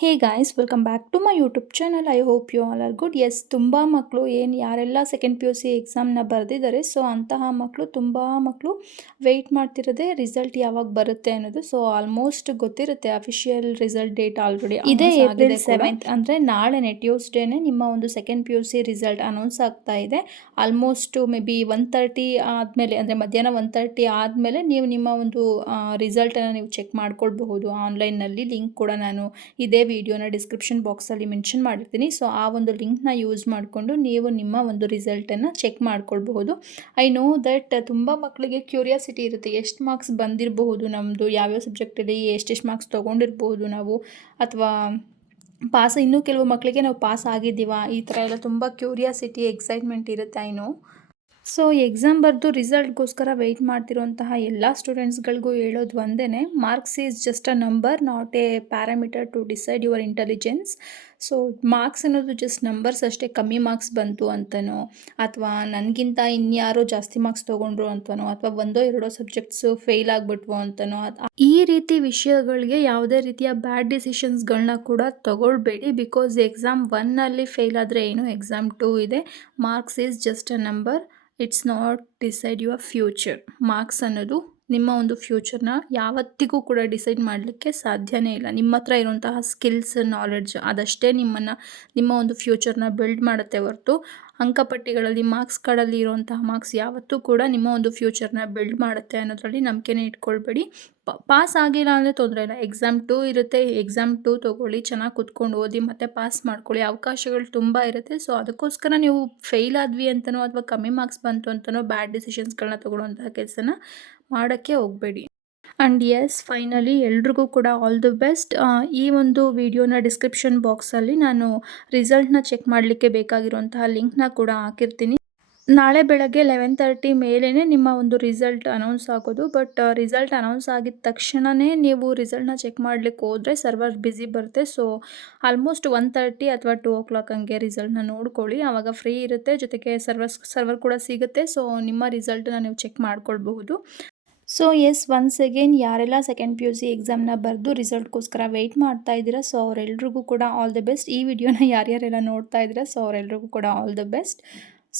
Hey guys, welcome back to my YouTube channel. I hope you all are good. Yes, ತುಂಬ ಮಕ್ಕಳು ಯಾರೆಲ್ಲ second P U C ಎಕ್ಸಾಮ್ನ ಬರೆದಿದ್ದಾರೆ, so ಅಂತಹ ಮಕ್ಕಳು ತುಂಬ ಮಕ್ಕಳು ವೆಯ್ಟ್ ಮಾಡ್ತಿರೋದೆ ರಿಸಲ್ಟ್ ಯಾವಾಗ ಬರುತ್ತೆ ಅನ್ನೋದು. ಸೊ ಆಲ್ಮೋಸ್ಟ್ ಗೊತ್ತಿರುತ್ತೆ, ಅಫಿಷಿಯಲ್ ರಿಸಲ್ಟ್ ಡೇಟ್ ಆಲ್ರೆಡಿ ಇದೇ ಏಪ್ರಿಲ್ 7th, ಅಂದರೆ ನಾಳೆನೆ ಟ್ಯೂಸ್ಡೇನೆ ನಿಮ್ಮ ಒಂದು second P U C result announce ಆಗ್ತಾ ಇದೆ. ಆಲ್ಮೋಸ್ಟ್ ಮೇ ಬಿ 1:30 ಆದಮೇಲೆ, ಅಂದರೆ ಮಧ್ಯಾಹ್ನ 1:30 ಆದಮೇಲೆ ನೀವು ನಿಮ್ಮ ಒಂದು ರಿಸಲ್ಟನ್ನು ನೀವು ಚೆಕ್ ಮಾಡ್ಕೊಳ್ಬಹುದು ಆನ್ಲೈನ್ನಲ್ಲಿ. ಲಿಂಕ್ ಕೂಡ ನಾನು ಇದೇ ವಿಡಿಯೋನ ಡಿಸ್ಕ್ರಿಪ್ಷನ್ ಬಾಕ್ಸಲ್ಲಿ ಮೆನ್ಷನ್ ಮಾಡಿರ್ತೀನಿ. ಸೊ ಆ ಒಂದು ಲಿಂಕ್ನ ಯೂಸ್ ಮಾಡಿಕೊಂಡು ನೀವು ನಿಮ್ಮ ಒಂದು ರಿಸಲ್ಟನ್ನು ಚೆಕ್ ಮಾಡ್ಕೊಳ್ಬಹುದು. ಐ ನೋ ದಟ್ ತುಂಬ ಮಕ್ಕಳಿಗೆ ಕ್ಯೂರಿಯಾಸಿಟಿ ಇರುತ್ತೆ, ಎಷ್ಟು ಮಾರ್ಕ್ಸ್ ಬಂದಿರಬಹುದು, ನಮ್ಮದು ಯಾವ್ಯಾವ ಸಬ್ಜೆಕ್ಟಲ್ಲಿ ಎಷ್ಟೆಷ್ಟು ಮಾರ್ಕ್ಸ್ ತೊಗೊಂಡಿರ್ಬೋದು ನಾವು, ಅಥವಾ ಇನ್ನೂ ಕೆಲವು ಮಕ್ಕಳಿಗೆ ನಾವು ಪಾಸ್ ಆಗಿದ್ದೀವಾ, ಈ ಥರ ಎಲ್ಲ ತುಂಬ ಕ್ಯೂರಿಯಾಸಿಟಿ, ಎಕ್ಸೈಟ್ಮೆಂಟ್ ಇರುತ್ತೆ. I know. ಸೊ ಎಕ್ಸಾಮ್ ಬರೆದು ರಿಸಲ್ಟ್ಗೋಸ್ಕರ ವೆಯ್ಟ್ ಮಾಡ್ತಿರೋಂತಹ ಎಲ್ಲ ಸ್ಟೂಡೆಂಟ್ಸ್ಗಳಿಗೂ ಹೇಳೋದು ಒಂದೇ, marks is just a number, not a parameter to decide your intelligence. So marks ಅನ್ನೋದು ಜಸ್ಟ್ ನಂಬರ್ಸ್ ಅಷ್ಟೇ. ಕಮ್ಮಿ ಮಾರ್ಕ್ಸ್ ಬಂತು ಅಂತನೋ, ಅಥವಾ ನನಗಿಂತ ಇನ್ಯಾರೋ ಜಾಸ್ತಿ ಮಾರ್ಕ್ಸ್ ತೊಗೊಂಡ್ರು ಅಂತನೋ, ಅಥವಾ ಒಂದೋ ಎರಡೋ ಸಬ್ಜೆಕ್ಟ್ಸು ಫೇಲ್ ಆಗಿಬಿಟ್ವು ಅಂತನೋ, ಈ ರೀತಿ ವಿಷಯಗಳಿಗೆ ಯಾವುದೇ ರೀತಿಯ ಬ್ಯಾಡ್ ಡಿಸಿಷನ್ಸ್ಗಳನ್ನ ಕೂಡ ತಗೊಳ್ಬೇಡಿ. ಬಿಕಾಸ್ ಎಕ್ಸಾಮ್ 1ಅಲ್ಲಿ ಫೇಲ್ ಆದರೆ ಏನು, ಎಕ್ಸಾಮ್ 2 ಇದೆ. Marks is just a number, it's not decide your future. Marks ಅನ್ನೋದು ನಿಮ್ಮ ಒಂದು ಫ್ಯೂಚರ್ನ ಯಾವತ್ತಿಗೂ ಕೂಡ ಡಿಸೈಡ್ ಮಾಡಲಿಕ್ಕೆ ಸಾಧ್ಯನೇ ಇಲ್ಲ. ನಿಮ್ಮ ಹತ್ರ ಇರುವಂತಹ ಸ್ಕಿಲ್ಸ್, ನಾಲೆಡ್ಜ್ ಅದಷ್ಟೇ ನಿಮ್ಮ ಒಂದು ಫ್ಯೂಚರ್ನ ಬಿಲ್ಡ್ ಮಾಡುತ್ತೆ ಹೊರತು, ಅಂಕಪಟ್ಟಿಗಳಲ್ಲಿ ಮಾರ್ಕ್ಸ್ ಕಾರ್ಡಲ್ಲಿ ಇರುವಂತಹ ಮಾರ್ಕ್ಸ್ ಯಾವತ್ತೂ ಕೂಡ ನಿಮ್ಮ ಒಂದು ಫ್ಯೂಚರ್ನ ಬಿಲ್ಡ್ ಮಾಡುತ್ತೆ ಅನ್ನೋದ್ರಲ್ಲಿ ನಂಬಿಕೆನೇ ಇಟ್ಕೊಳ್ಬೇಡಿ. ಪಾಸ್ ಆಗಿಲ್ಲ ಅಂದರೆ ತೊಂದರೆ ಇಲ್ಲ, ಎಕ್ಸಾಮ್ 2 ಇರುತ್ತೆ, ಎಕ್ಸಾಮ್ 2 ತೊಗೊಳ್ಳಿ, ಚೆನ್ನಾಗಿ ಕುತ್ಕೊಂಡು ಓದಿ ಮತ್ತು ಪಾಸ್ ಮಾಡ್ಕೊಳ್ಳಿ. ಅವಕಾಶಗಳು ತುಂಬ ಇರುತ್ತೆ. ಸೊ ಅದಕ್ಕೋಸ್ಕರ ನೀವು ಫೇಲ್ ಆದ್ವಿ ಅಂತನೋ, ಅಥವಾ ಕಮ್ಮಿ ಮಾರ್ಕ್ಸ್ ಬಂತು ಅಂತನೋ ಬ್ಯಾಡ್ ಡಿಸಿಷನ್ಸ್ಗಳನ್ನ ತೊಗೊಳ್ಳೋಂತಹ ಕೆಲಸನ ಮಾಡೋಕ್ಕೆ ಹೋಗಬೇಡಿ. ಆ್ಯಂಡ್ ಎಸ್, ಫೈನಲಿ ಎಲ್ರಿಗೂ ಕೂಡ ಆಲ್ ದಿ ಬೆಸ್ಟ್. ಈ ಒಂದು ವಿಡಿಯೋನ ಡಿಸ್ಕ್ರಿಪ್ಷನ್ ಬಾಕ್ಸಲ್ಲಿ ನಾನು ರಿಸಲ್ಟ್ನ ಚೆಕ್ ಮಾಡಲಿಕ್ಕೆ ಬೇಕಾಗಿರುವಂತಹ ಲಿಂಕ್ನ ಕೂಡ ಹಾಕಿರ್ತೀನಿ. ನಾಳೆ ಬೆಳಗ್ಗೆ 11:30 ಮೇಲೇ ನಿಮ್ಮ ಒಂದು ರಿಸಲ್ಟ್ ಅನೌನ್ಸ್ ಆಗೋದು. ಬಟ್ ರಿಸಲ್ಟ್ ಅನೌನ್ಸ್ ಆಗಿದ ತಕ್ಷಣವೇ ನೀವು ರಿಸಲ್ಟ್ನ ಚೆಕ್ ಮಾಡಲಿಕ್ಕೆ ಹೋದರೆ ಸರ್ವರ್ ಬ್ಯುಸಿ ಬರುತ್ತೆ. ಸೊ ಆಲ್ಮೋಸ್ಟ್ 1:30 ಅಥವಾ 2 o'clock ಹಂಗೆ ರಿಸಲ್ಟ್ನ ನೋಡ್ಕೊಳ್ಳಿ, ಆವಾಗ ಫ್ರೀ ಇರುತ್ತೆ, ಜೊತೆಗೆ ಸರ್ವರ್ ಕೂಡ ಸಿಗುತ್ತೆ. ಸೊ ನಿಮ್ಮ ರಿಸಲ್ಟನ್ನ ನೀವು ಚೆಕ್ ಮಾಡ್ಕೊಳ್ಬಹುದು. ಸೊ ಎಸ್, ಒನ್ಸ್ ಅಗೇನ್ ಯಾರೆಲ್ಲ ಸೆಕೆಂಡ್ ಪಿ ಯು ಸಿ ಎಕ್ಸಾಮ್ನ ಬರೆದು ರಿಸಲ್ಟ್ಗೋಸ್ಕರ ವೆಯ್ಟ್ ಮಾಡ್ತಾ ಇದ್ದೀರಾ, ಸೊ ಅವರೆಲ್ರಿಗೂ ಕೂಡ ಆಲ್ ದ ಬೆಸ್ಟ್. ಈ ವಿಡಿಯೋನ ಯಾರ್ಯಾರೆಲ್ಲ ನೋಡ್ತಾ ಇದ್ದೀರಾ, ಸೊ ಅವರೆಲ್ರಿಗೂ ಕೂಡ all the best.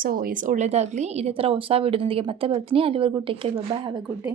So yes, ಒಳ್ಳೆಯದಾಗಲಿ. ಇದೇ ಥರ ಹೊಸ ವಿಡಿಯೋದೊಂದಿಗೆ ಮತ್ತೆ ಬರ್ತೀನಿ. ಅಲ್ಲಿವರೆಗೂ take care, bye, have a good day.